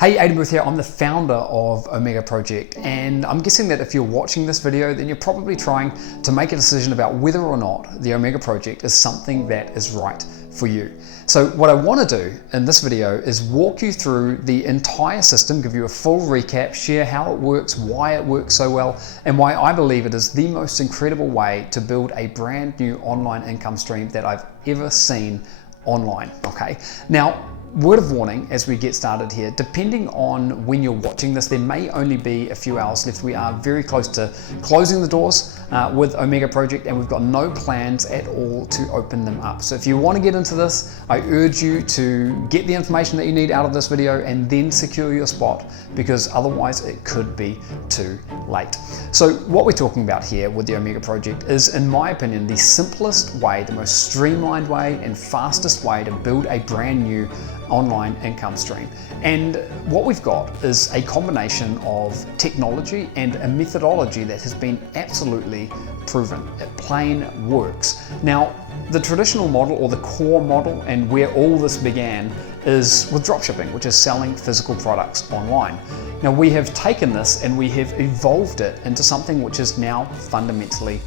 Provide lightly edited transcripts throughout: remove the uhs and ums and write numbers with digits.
Hey, Aidan here. I'm the founder of Omega Project, and I'm guessing that if you're watching this video, then you're probably trying to make a decision about whether or not the Omega Project is something that is right for you. So what I want to do in this video is walk you through the entire system, give you a full recap, share how it works, why it works so well, and why I believe it is the most incredible way to build a brand new online income stream that I've ever seen online. Okay, now, word of warning as we get started here, depending on when you're watching this, there may only be a few hours left. We are very close to closing the doors with Omega Project, and we've got no plans at all to open them up. So if you want to get into this, I urge you to get the information that you need out of this video and then secure your spot, because otherwise it could be too late. So what we're talking about here with the Omega Project is, in my opinion, the simplest way, the most streamlined way and fastest way to build a brand new online income stream. And what we've got is a combination of technology and a methodology that has been absolutely proven. It plain works. Now, the traditional model, or the core model, and where all this began, is with dropshipping, which is selling physical products online. Now, we have taken this and we have evolved it into something which is now fundamentally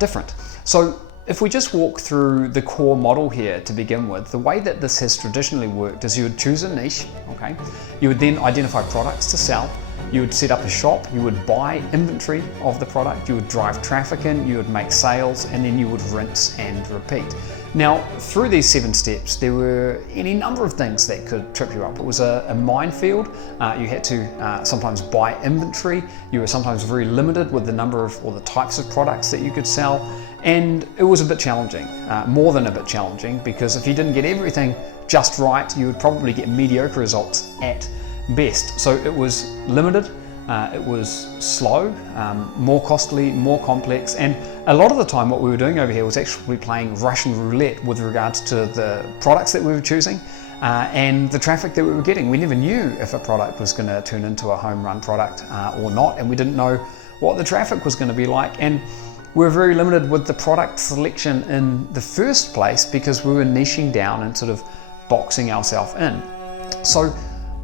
different. So if we just walk through the core model here to begin with, the way that this has traditionally worked is you would choose a niche, okay? You would then identify products to sell, you would set up a shop, you would buy inventory of the product, you would drive traffic in, you would make sales, and then you would rinse and repeat. Now, through these 7 steps, there were any number of things that could trip you up. It was a minefield. You had to sometimes buy inventory. You were sometimes very limited with the number of, or the types of products that you could sell. And it was a bit challenging, more than a bit challenging, because if you didn't get everything just right, you would probably get mediocre results at best. So it was limited. It was slow, more costly, more complex, and a lot of the time what we were doing over here was actually playing Russian roulette with regards to the products that we were choosing and the traffic that we were getting. We never knew if a product was going to turn into a home run product or not, and we didn't know what the traffic was going to be like. And we were very limited with the product selection in the first place because we were niching down and sort of boxing ourselves in. So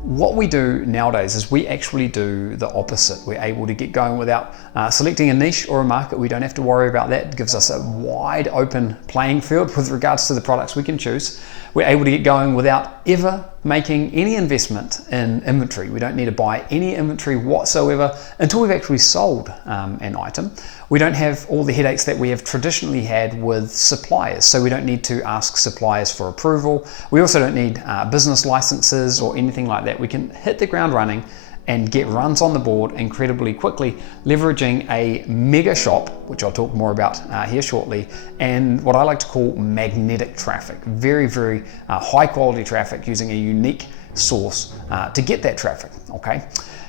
what we do nowadays is we actually do the opposite. We're able to get going without selecting a niche or a market. We don't have to worry about that. It gives us a wide open playing field with regards to the products we can choose. We're able to get going without ever making any investment in inventory. We don't need to buy any inventory whatsoever until we've actually sold an item. We don't have all the headaches that we have traditionally had with suppliers. So we don't need to ask suppliers for approval. We also don't need business licenses or anything like that. We can hit the ground running and get runs on the board incredibly quickly, leveraging a mega shop, which I'll talk more about here shortly, and what I like to call magnetic traffic. Very, very high quality traffic using a unique source to get that traffic, okay?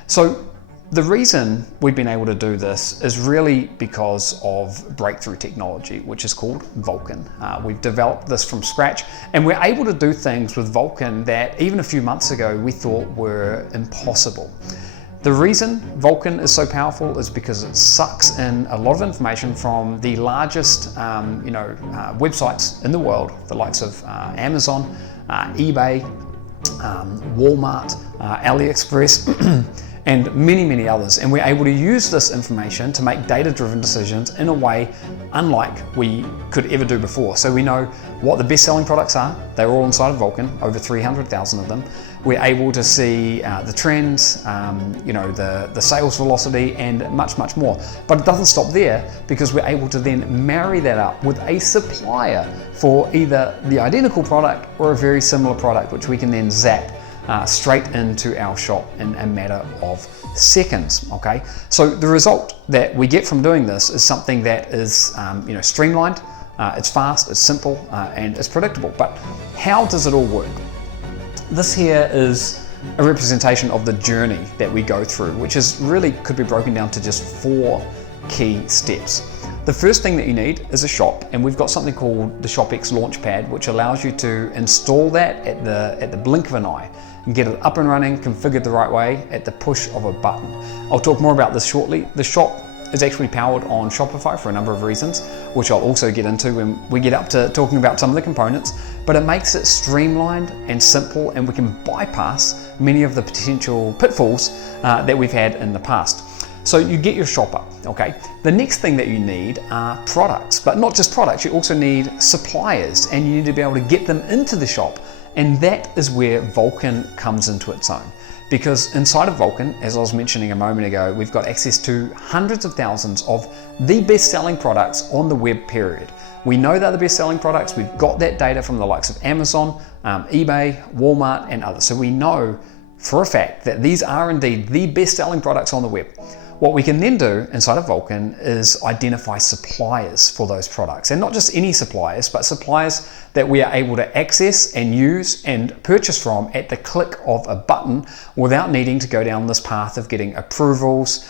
So the reason we've been able to do this is really because of breakthrough technology, which is called Vulcan. We've developed this from scratch, and we're able to do things with Vulcan that even a few months ago we thought were impossible. The reason Vulcan is so powerful is because it sucks in a lot of information from the largest websites in the world, the likes of Amazon, eBay, Walmart, AliExpress, and many, many others. And we're able to use this information to make data-driven decisions in a way unlike we could ever do before. So we know what the best-selling products are. They're all inside of Vulcan, over 300,000 of them. We're able to see the trends, the sales velocity, and much, much more. But it doesn't stop there, because we're able to then marry that up with a supplier for either the identical product or a very similar product, which we can then zap straight into our shop in a matter of seconds, okay? So the result that we get from doing this is something that is streamlined, it's fast, it's simple, and it's predictable. But how does it all work? This here is a representation of the journey that we go through, which is really could be broken down to just 4 key steps. The first thing that you need is a shop, and we've got something called the ShopX Launchpad, which allows you to install that at the blink of an eye and get it up and running, configured the right way at the push of a button. I'll talk more about this shortly. The shop is actually powered on Shopify for a number of reasons, which I'll also get into when we get up to talking about some of the components, but it makes it streamlined and simple, and we can bypass many of the potential pitfalls that we've had in the past. So you get your shop up, okay? The next thing that you need are products, but not just products, you also need suppliers, and you need to be able to get them into the shop. And that is where Vulcan comes into its own. Because inside of Vulcan, as I was mentioning a moment ago, we've got access to hundreds of thousands of the best-selling products on the web, period. We know they're the best-selling products. We've got that data from the likes of Amazon, eBay, Walmart, and others. So we know for a fact that these are indeed the best-selling products on the web. What we can then do inside of Vulcan is identify suppliers for those products, and not just any suppliers, but suppliers that we are able to access and use and purchase from at the click of a button without needing to go down this path of getting approvals,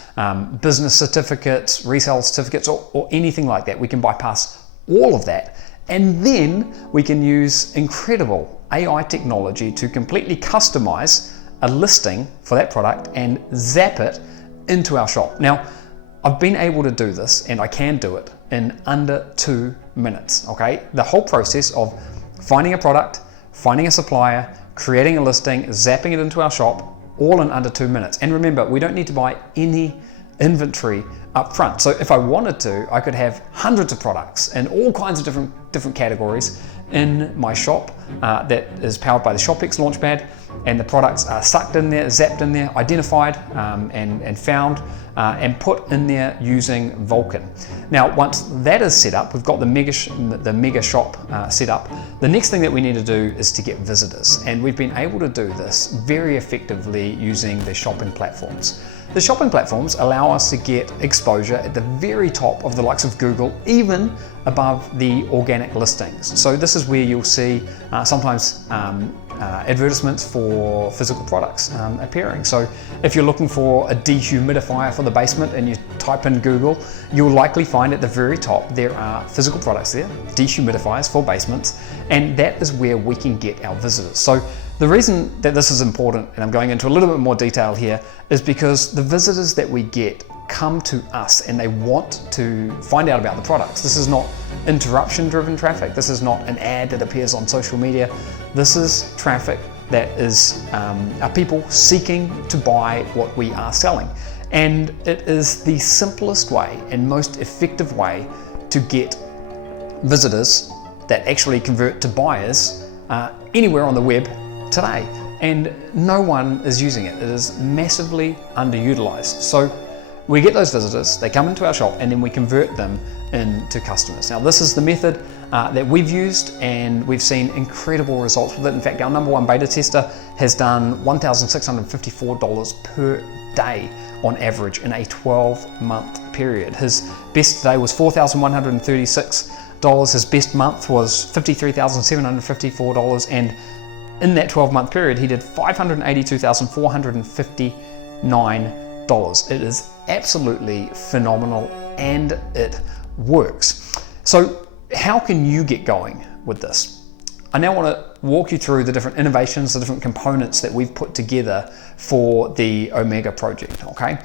business certificates, resale certificates, or anything like that. We can bypass all of that, and then we can use incredible AI technology to completely customize a listing for that product and zap it into our shop. Now, I've been able to do this, and I can do it in under 2 minutes, okay? The whole process of finding a product, finding a supplier, creating a listing, zapping it into our shop, all in under 2 minutes. And remember, we don't need to buy any inventory up front. So if I wanted to, I could have hundreds of products in all kinds of different categories in my shop that is powered by the ShopX Launchpad, and the products are sucked in there, zapped in there, identified and found and put in there using Vulcan. Now, once that is set up, we've got the mega shop set up. The next thing that we need to do is to get visitors, and we've been able to do this very effectively using the shopping platforms. The shopping platforms allow us to get exposure at the very top of the likes of Google, even above the organic listings. So this is where you'll see sometimes advertisements for physical products appearing. So if you're looking for a dehumidifier for the basement and you type in Google, you'll likely find at the very top there are physical products there, dehumidifiers for basements, and that is where we can get our visitors. So the reason that this is important, and I'm going into a little bit more detail here, is because the visitors that we get come to us and they want to find out about the products. This is not interruption-driven traffic. This is not an ad that appears on social media. This is traffic that is are people seeking to buy what we are selling. And it is the simplest way and most effective way to get visitors that actually convert to buyers anywhere on the web today. And no one is using it. It is massively underutilized. So we get those visitors, they come into our shop, and then we convert them into customers. Now, this is the method that we've used, and we've seen incredible results with it. In fact, our number one beta tester has done $1,654 per day on average in a 12-month period. His best day was $4,136. His best month was $53,754, and in that 12-month period, he did $582,459. It is absolutely phenomenal, and it works. So how can you get going with this? I now want to walk you through the different innovations, the different components that we've put together for the Omega project, okay?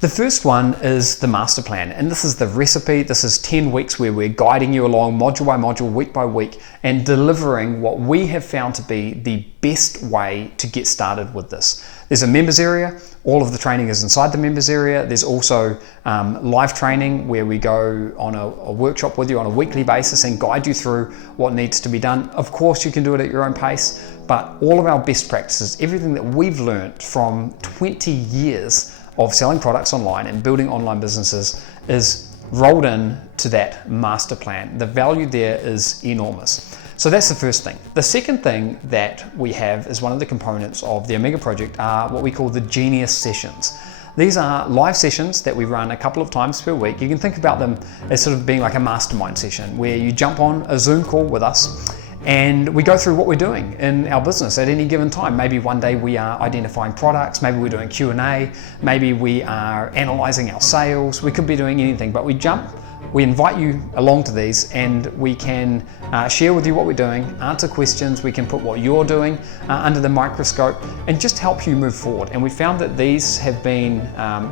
The first one is the master plan, and this is the recipe. This is 10 weeks where we're guiding you along module by module, week by week, and delivering what we have found to be the best way to get started with this. There's a members area. All of the training is inside the members area. There's also live training where we go on a workshop with you on a weekly basis and guide you through what needs to be done. Of course, you can do it at your own pace, but all of our best practices, everything that we've learned from 20 years of selling products online and building online businesses is rolled in to that master plan. The value there is enormous. So that's the first thing. The second thing that we have as one of the components of the Omega project are what we call the Genius Sessions. These are live sessions that we run a couple of times per week. You can think about them as sort of being like a mastermind session where you jump on a Zoom call with us and we go through what we're doing in our business at any given time. Maybe one day we are identifying products, maybe we're doing Q&A, maybe we are analyzing our sales. We could be doing anything, but we jump we invite you along to these, and we can share with you what we're doing, answer questions, we can put what you're doing under the microscope and just help you move forward. And we found that these have been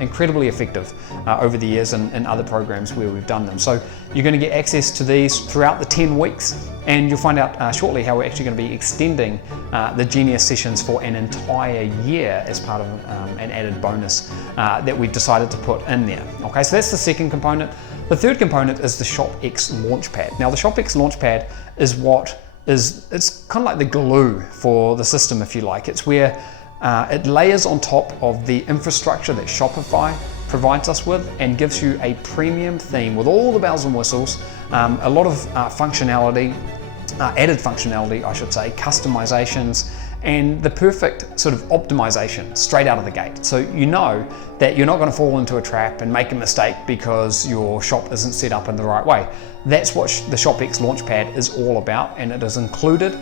incredibly effective over the years in other programs where we've done them. So you're going to get access to these throughout the 10 weeks, and you'll find out shortly how we're actually going to be extending the Genius sessions for an entire year as part of an added bonus that we've decided to put in there. Okay, so that's the second component. The third component is the ShopX Launchpad. Now the ShopX Launchpad it's kind of like the glue for the system, if you like. It's where it layers on top of the infrastructure that Shopify provides us with and gives you a premium theme with all the bells and whistles, a lot of functionality, added functionality I should say, customizations, and the perfect sort of optimization straight out of the gate. So you know that you're not going to fall into a trap and make a mistake because your shop isn't set up in the right way. That's what the ShopX Launchpad is all about, and it is included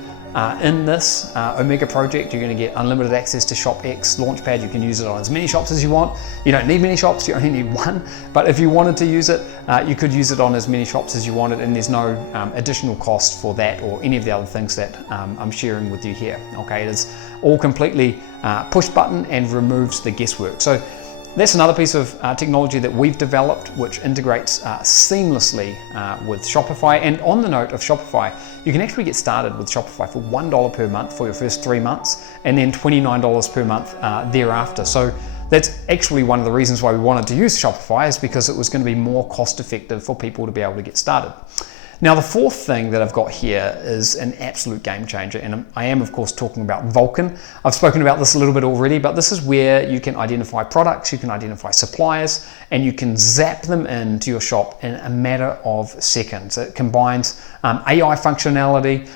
in this Omega project. You're going to get unlimited access to ShopX Launchpad. You can use it on as many shops as you want. You don't need many shops, you only need one. But if you wanted to use it, you could use it on as many shops as you wanted, and there's no additional cost for that or any of the other things that I'm sharing with you here. Okay, it is all completely push button and removes the guesswork. So that's another piece of technology that we've developed, which integrates seamlessly with Shopify. And on the note of Shopify, you can actually get started with Shopify for $1 per month for your first 3 months, and then $29 per month thereafter. So that's actually one of the reasons why we wanted to use Shopify, is because it was going to be more cost effective for people to be able to get started. Now the fourth thing that I've got here is an absolute game changer, and I am of course talking about Vulcan. I've spoken about this a little bit already, but this is where you can identify products, you can identify suppliers, and you can zap them into your shop in a matter of seconds. It combines AI functionality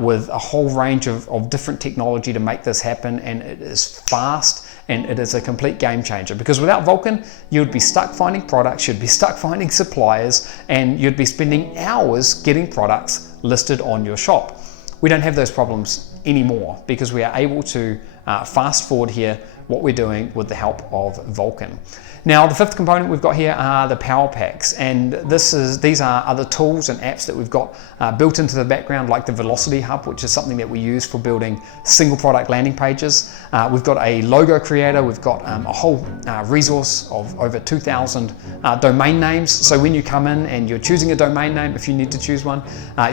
with a whole range of different technology to make this happen, and it is fast. And it is a complete game changer, because without Vulcan, you'd be stuck finding products, you'd be stuck finding suppliers, and you'd be spending hours getting products listed on your shop. We don't have those problems anymore, because we are able to fast forward here what we're doing with the help of Vulcan. Now the fifth component we've got here are the Power Packs, and these are other tools and apps that we've got built into the background, like the Velocity Hub, which is something that we use for building single product landing pages. We've got a logo creator, we've got a whole resource of over 2,000 domain names. So when you come in and you're choosing a domain name, if you need to choose one,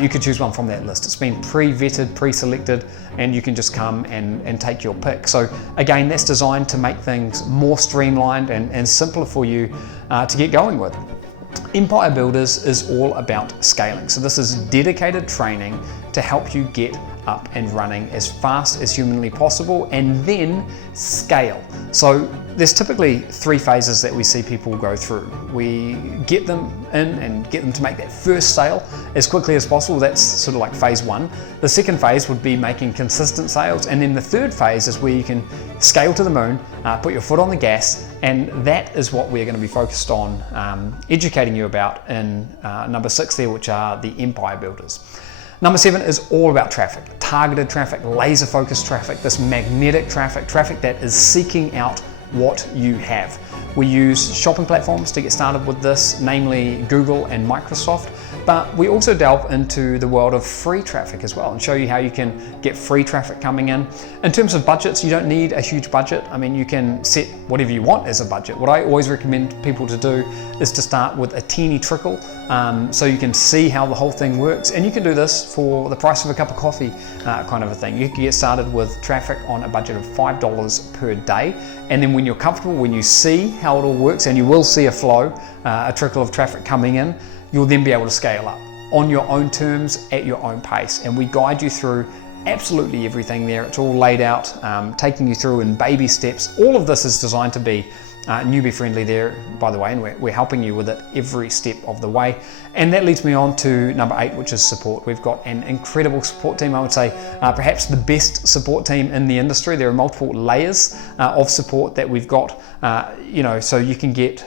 you could choose one from that list. It's been pre-vetted, pre-selected, and you can just come and take your pick. So again, that's designed to make things more streamlined and simpler for you to get going with. Empire Builders is all about scaling. So this is dedicated training to help you get up and running as fast as humanly possible, and then scale. So there's typically 3 phases that we see people go through. We get them in and get them to make that first sale as quickly as possible. That's sort of like phase 1. The second phase would be making consistent sales, and then the third phase is where you can scale to the moon, put your foot on the gas, and that is what we're going to be focused on educating you about in number 6 there, which are the Empire Builders. Number 7 is all about traffic, targeted traffic, laser focused traffic, this magnetic traffic that is seeking out what you have. We use shopping platforms to get started with this, namely Google and Microsoft, but we also delve into the world of free traffic as well and show you how you can get free traffic coming in. In terms of budgets, you don't need a huge budget. I mean, you can set whatever you want as a budget. What I always recommend people to do is to start with a teeny trickle so you can see how the whole thing works, and you can do this for the price of a cup of coffee kind of a thing. You can get started with traffic on a budget of $5 per day, and then when you're comfortable, when you see how it all works, and you will see a flow, a trickle of traffic coming in, you'll then be able to scale up on your own terms at your own pace. And we guide you through absolutely everything there. It's all laid out, taking you through in baby steps. All of this is designed to be newbie friendly there, by the way, and we're helping you with it every step of the way. And that leads me on to number 8, which is support. We've got an incredible support team. I would say perhaps the best support team in the industry. There are multiple layers of support that we've got, so you can get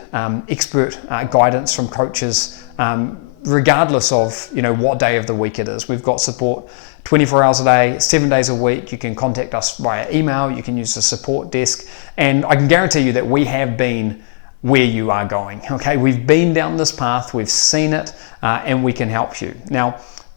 expert guidance from coaches regardless of what day of the week it is. We've got support 24 hours a day, 7 days a week. You can contact us via email, you can use the support desk, and I can guarantee you that we have been where you are going. Okay, we've been down this path, we've seen it, and we can help you. Now,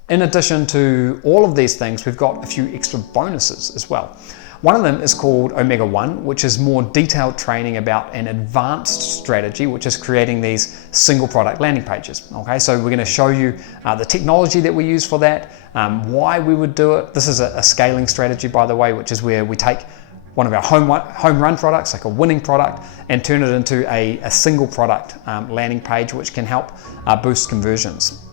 in addition to all of these things, we've got a few extra bonuses as well. One of them is called Omega 1, which is more detailed training about an advanced strategy, which is creating these single product landing pages. Okay, so we're going to show you the technology that we use for that, why we would do it. This is a scaling strategy, by the way, which is where we take one of our home run products, like a winning product, and turn it into a single product landing page, which can help boost conversions.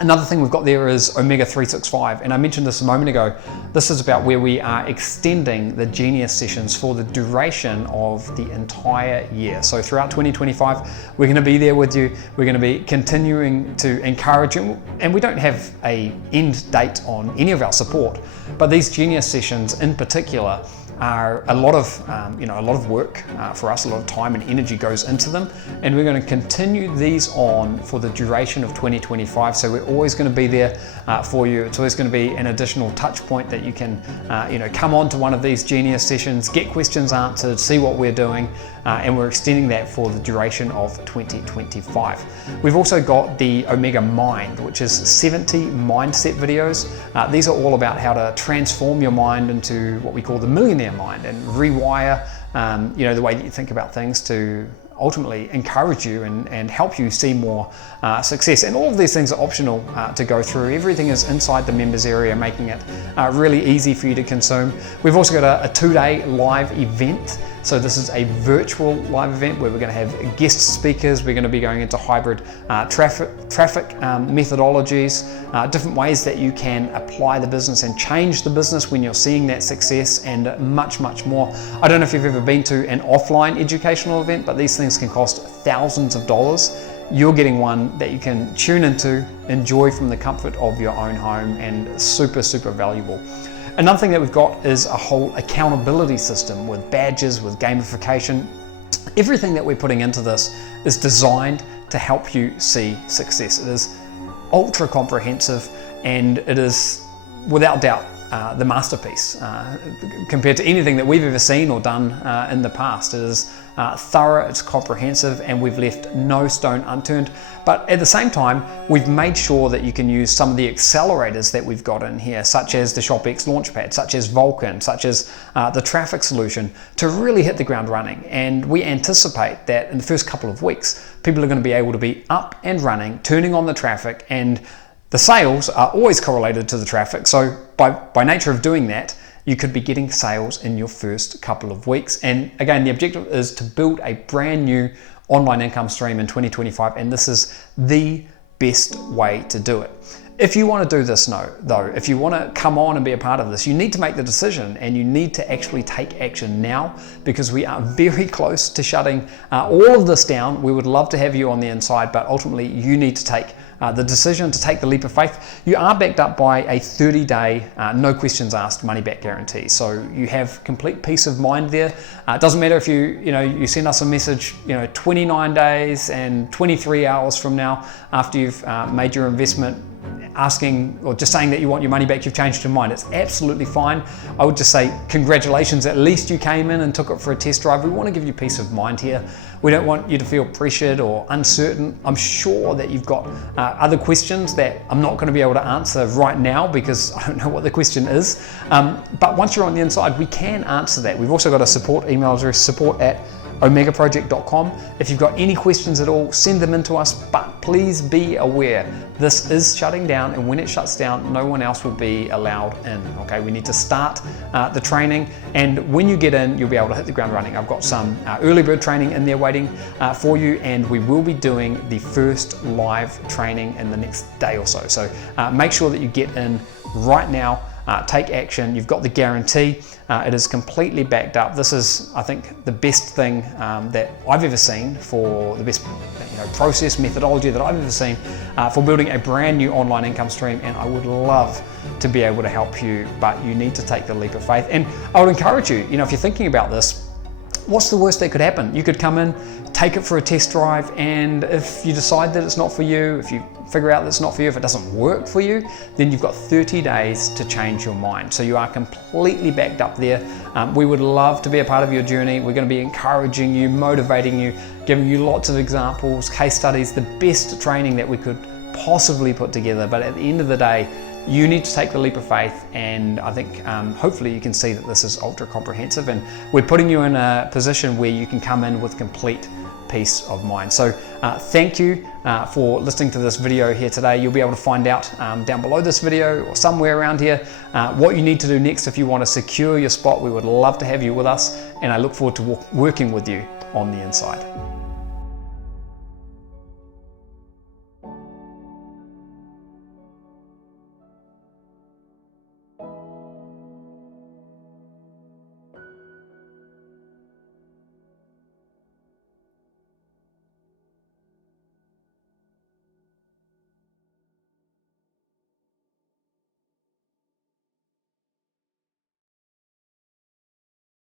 Another thing we've got there is Omega 365, and I mentioned this a moment ago. This is about where we are extending the Genius sessions for the duration of the entire year. So throughout 2025, we're going to be there with you. We're going to be continuing to encourage you, and we don't have an end date on any of our support, but these Genius sessions in particular are a lot of work for us. A lot of time and energy goes into them, and we're going to continue these on for the duration of 2025. So we're always going to be there for you. It's always going to be an additional touch point that you can come on to one of these Genius sessions, get questions answered, see what we're doing, and we're extending that for the duration of 2025. We've also got the Omega Mind, which is 70 mindset videos. These are all about how to transform your mind into what we call the millionaire mind and rewire the way that you think about things to ultimately encourage you and help you see more success. And all of these things are optional to go through. Everything is inside the members area, making it really easy for you to consume. We've also got a 2-day live event. So this is a virtual live event where we're going to have guest speakers. We're going to be going into hybrid traffic methodologies, different ways that you can apply the business and change the business when you're seeing that success, and much, much more. I don't know if you've ever been to an offline educational event, but these things can cost thousands of dollars. You're getting one that you can tune into, enjoy from the comfort of your own home, and super, super valuable. Another thing that we've got is a whole accountability system with badges, with gamification. Everything that we're putting into this is designed to help you see success. It is ultra comprehensive, and it is without doubt the masterpiece compared to anything that we've ever seen or done in the past. It is thorough, it's comprehensive, and we've left no stone unturned. But at the same time, we've made sure that you can use some of the accelerators that we've got in here, such as the ShopX Launchpad, such as Vulcan, such as the traffic solution, to really hit the ground running. And we anticipate that in the first couple of weeks, people are going to be able to be up and running, turning on the traffic, and the sales are always correlated to the traffic. So by nature of doing that, you could be getting sales in your first couple of weeks. And again, the objective is to build a brand new online income stream in 2025, and this is the best way to do it. If you want to do this though, if you want to come on and be a part of this, you need to make the decision, and you need to actually take action now, because we are very close to shutting all of this down. We would love to have you on the inside, but ultimately you need to take the decision to take the leap of faith. You are backed up by a 30-day, no questions asked money back guarantee. So you have complete peace of mind there. It doesn't matter if you send us a message 29 days and 23 hours from now after you've made your investment, asking or just saying that you want your money back, you've changed your mind. It's absolutely fine. I would just say congratulations, at least you came in and took it for a test drive. We want to give you peace of mind here. We don't want you to feel pressured or uncertain. I'm sure that you've got other questions that I'm not going to be able to answer right now because I don't know what the question is. But once you're on the inside, we can answer that. We've also got a support email address, support@omegaproject.com. If you've got any questions at all, send them in to us, but please be aware, this is shutting down, and when it shuts down, no one else will be allowed in. Okay, we need to start the training, and when you get in, you'll be able to hit the ground running. I've got some early bird training in there waiting for you, and we will be doing the first live training in the next day or so. So make sure that you get in right now. Take action. You've got the guarantee. It is completely backed up. This is, I think, the best thing that I've ever seen, for the best process, methodology that I've ever seen for building a brand new online income stream. And I would love to be able to help you, but you need to take the leap of faith. And I would encourage you, if you're thinking about this, what's the worst that could happen? You could come in, take it for a test drive, and if you decide that it's not for you, if you figure out that it's not for you, if it doesn't work for you, then you've got 30 days to change your mind. So you are completely backed up there. We would love to be a part of your journey. We're going to be encouraging you, motivating you, giving you lots of examples, case studies, the best training that we could possibly put together. But at the end of the day, you need to take the leap of faith, and I think hopefully you can see that this is ultra comprehensive, and we're putting you in a position where you can come in with complete peace of mind. So thank you for listening to this video here today. You'll be able to find out down below this video or somewhere around here what you need to do next if you want to secure your spot. We would love to have you with us, and I look forward to working with you on the inside.